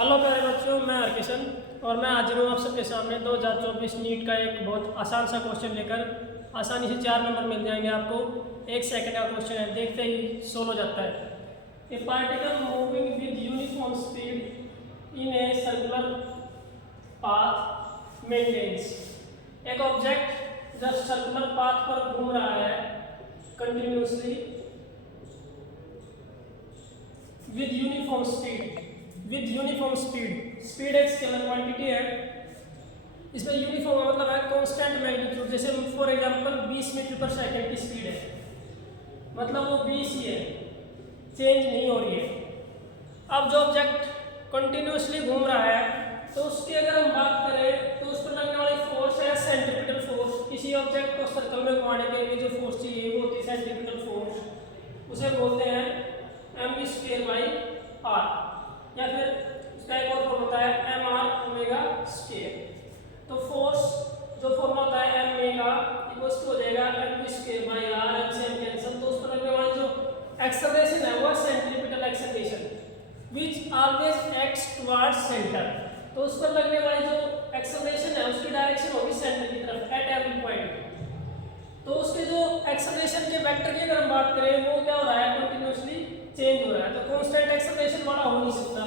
Hello प्यारे बच्चों, मैं हरकिशन और मैं हाजिर हूँ आप सबके सामने 2024 नीट का एक बहुत आसान सा क्वेश्चन लेकर। आसानी से 4 नंबर मिल जाएंगे आपको। 1 सेकंड का क्वेश्चन है, देखते ही सोल्व हो जाता है। A particle moving with uniform speed in a circular path maintains. एक ऑब्जेक्ट जब सर्कुलर पाथ पर घूम रहा है continuously with uniform speed. Speed एक स्केलर क्वांटिटी है। इसमें यूनिफॉर्म मतलब है कांस्टेंट मैग्नीट्यूड। जैसे फॉर एग्जांपल 20 मीटर पर सेकंड की स्पीड है, मतलब वो 20 ही है, चेंज नहीं हो रही है। अब जो ऑब्जेक्ट कंटिन्यूसली घूम रहा है तो उसकी अगर हम बात करें तो उस पर लगने वाली फोर्स है सेंट्रीपिटल फोर्स। किसी ऑब्जेक्ट को सर्कल में घुमाने के लिए जो फोर्स चाहिए वो होती है सेंट्रीपिटल फोर्स। उसे बोलते हैं mv²/r, या फिर उसका एक और फॉर्म होता है mr²। तो फोर्स जो फॉर्मूला होता है m मेगा इक्वल्स टू हो जाएगा mv²/r। m से m कैंसिल, तो उस पर लगने वाली जो एक्सेलरेशन है वो centripetal acceleration which always acts towards centre. तो उस पर लगने वाली जो एक्सेलरेशन है उसकी डायरेक्शन होगी सेंटर की तरफ एट एवरी पॉइंट। तो उसके जो एक्सेलरेशन के वेक्टर की अगर हम बात करें वो क्या हो रहा है, कंटिन्यूसली चेंज हो रहा है, तो कांस्टेंट एक्सेलरेशन वाला हो नहीं सकता।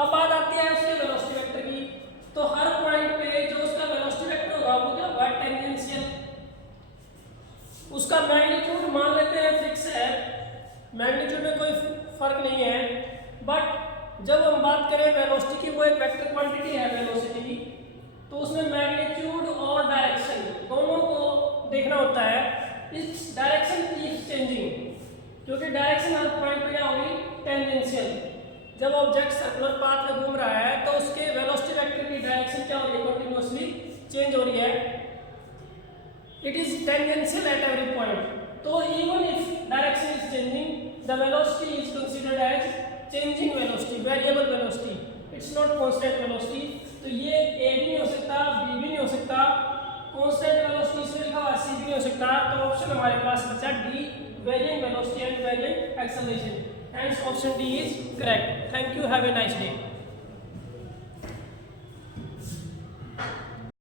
अब बात आती है उसके वेलोसिटी वेक्टर की। तो हर पॉइंट पे जो उसका वेलोसिटी वेक्टर होगा वो क्या होगा, टेंजेंशियल। उसका मैग्नीट्यूड मान लेते हैं फिक्स है, मैग्नीट्यूड में कोई फर्क नहीं है। बट जब हम बात करें वेलोसिटी की, वो एक वेक्टर क्वांटिटी है वेलोसिटी की, तो उसमें मैग्नीट्यूड और डायरेक्शन दोनों को देखना होता है। इस डायरेक्शन कीप्स चेंजिंग, क्योंकि डायरेक्शन हर पॉइंट पे क्या होगी, टेंजेंशियल। जब ऑब्जेक्ट सर्कुलर पाथ में घूम रहा है तो उसके वेलोसिटी वेक्टर की डायरेक्शन क्या हो रही है, कंटीन्यूअसली चेंज हो रही है। It is tangential at every point. तो even if direction is changing the velocity is considered as changing velocity, variable velocity, it's not constant velocity. तो ये ए भी नहीं हो सकता, बी भी नहीं हो सकता, कांस्टेंट वेलोसिटी से लिखा हुआ सी भी नहीं हो सकता। तो ऑप्शन हमारे पास बचा D, variant velocity end variant acceleration. Hence option D is correct. Thank you. Have a nice day.